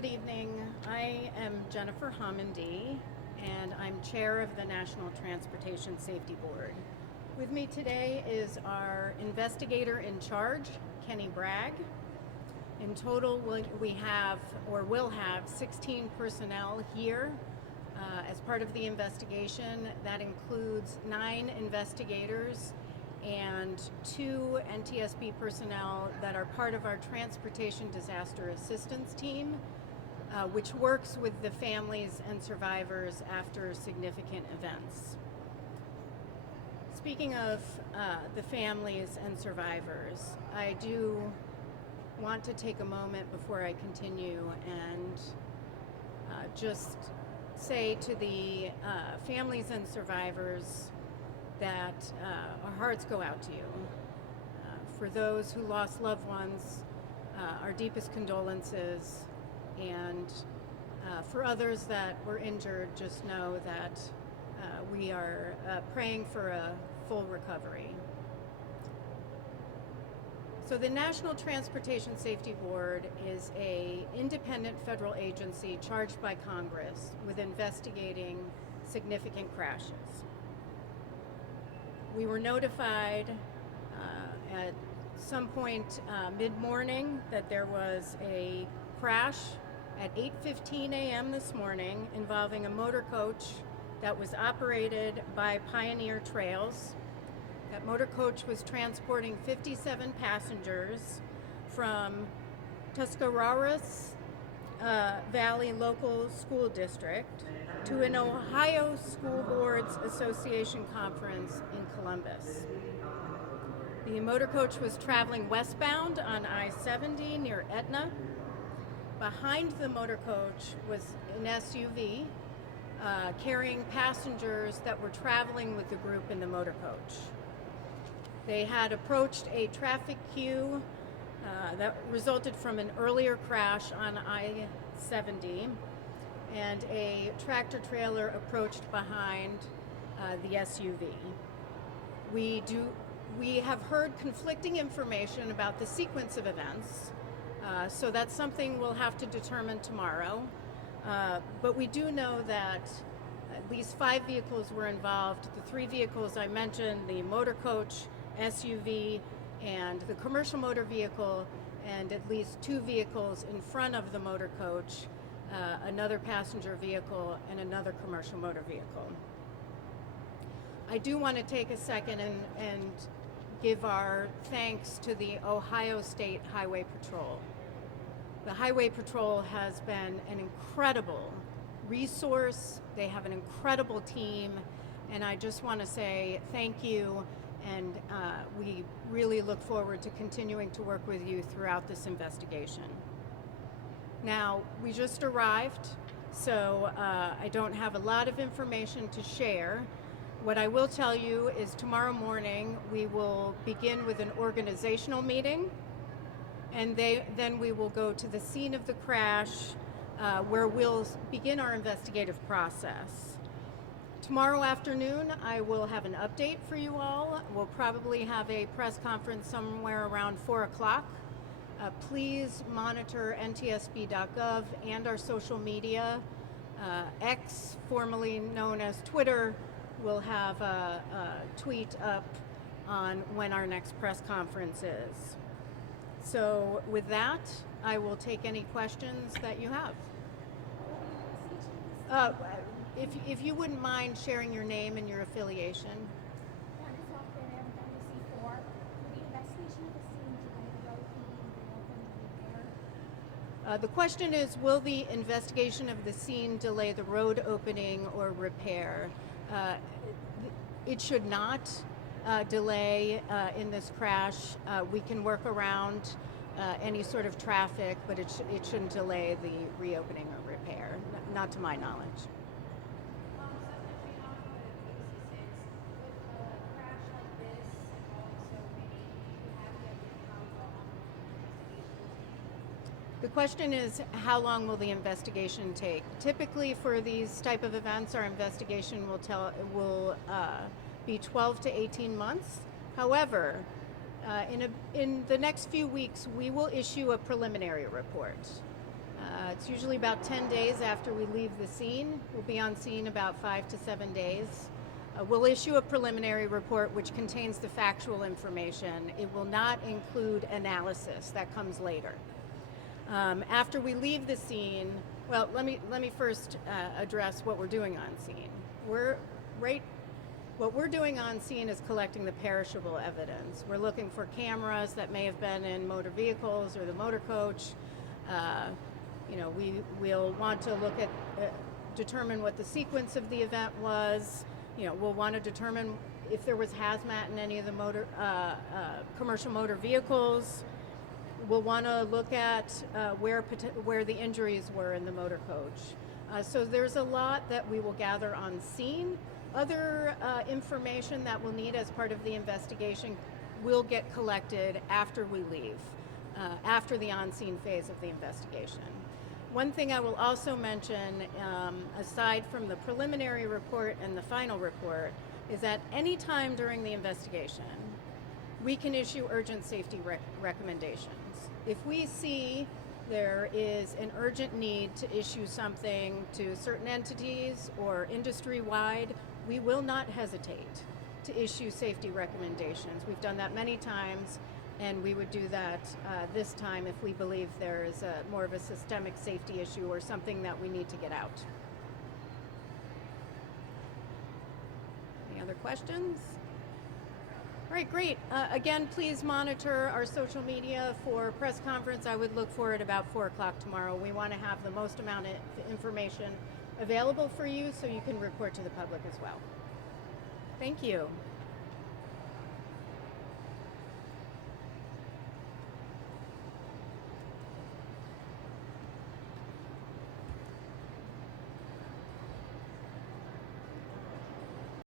Good evening. I am Jennifer Homendy, and I'm chair of the National Transportation Safety Board. With me today is our investigator in charge, Kenny Bragg. In total, we have, or will have, 16 personnel here as part of the investigation. That includes 9 investigators and 2 NTSB personnel that are part of our Transportation Disaster Assistance Team, which works with the families and survivors after significant events. Speaking of the families and survivors, I do want to take a moment before I continue and just say to the families and survivors that our hearts go out to you. For those who lost loved ones, our deepest condolences, and for others that were injured, just know that we are praying for a full recovery. So the National Transportation Safety Board is an independent federal agency charged by Congress with investigating significant crashes. We were notified at some point mid-morning that there was a crash at 8:15 a.m. this morning involving a motor coach that was operated by Pioneer Trails. That motor coach was transporting 57 passengers from Tuscarawas Valley Local School District to an Ohio School Boards Association conference in Columbus. The motor coach was traveling westbound on I-70 near Etna. Behind the motor coach was an SUV carrying passengers that were traveling with the group in the motor coach. They had approached a traffic queue that resulted from an earlier crash on I-70, and a tractor trailer approached behind the SUV. We have heard conflicting information about the sequence of events, so that's something we'll have to determine tomorrow. But we do know that at least 5 vehicles were involved. The 3 vehicles I mentioned, the motor coach, SUV, and the commercial motor vehicle, and at least 2 vehicles in front of the motor coach, another passenger vehicle, and another commercial motor vehicle. I do want to take a second and give our thanks to the Ohio State Highway Patrol. The Highway Patrol has been an incredible resource. They have an incredible team, and I just want to say thank you, and we really look forward to continuing to work with you throughout this investigation. Now, we just arrived, so I don't have a lot of information to share. What I will tell you is tomorrow morning we will begin with an organizational meeting, and then we will go to the scene of the crash where we'll begin our investigative process. Tomorrow afternoon I will have an update for you all. We'll probably have a press conference somewhere around 4 o'clock. Please monitor ntsb.gov and our social media. X, formerly known as Twitter, will have a tweet up on when our next press conference is. So with that, I will take any questions that you have. If you wouldn't mind sharing your name and your affiliation. The question is, will the investigation of the scene delay the road opening or repair? It should not delay in this crash. We can work around any sort of traffic, but it shouldn't delay the reopening or repair, not to my knowledge. The question is, how long will the investigation take? Typically, for these type of events, our investigation will be 12 to 18 months. However, in the next few weeks, we will issue a preliminary report. It's usually about 10 days after we leave the scene. We'll be on scene about 5 to 7 days. We'll issue a preliminary report which contains the factual information. It will not include analysis. That comes later. After we leave the scene, well, let me first address what we're doing on scene. What we're doing on scene is collecting the perishable evidence. We're looking for cameras that may have been in motor vehicles or the motor coach. We'll want to look at, determine what the sequence of the event was. We'll want to determine if there was hazmat in any of the commercial motor vehicles. We'll want to look at where the injuries were in the motor coach. So there's a lot that we will gather on scene. Other information that we'll need as part of the investigation will get collected after we leave, after the on-scene phase of the investigation. One thing I will also mention, aside from the preliminary report and the final report, is that any time during the investigation, we can issue urgent safety recommendations. If we see there is an urgent need to issue something to certain entities or industry-wide, we will not hesitate to issue safety recommendations. We've done that many times, and we would do that this time if we believe there is more of a systemic safety issue or something that we need to get out. Any other questions? All right, great. Again, please monitor our social media for press conference. I would look for it about 4 o'clock tomorrow. We want to have the most amount of information available for you so you can report to the public as well. Thank you.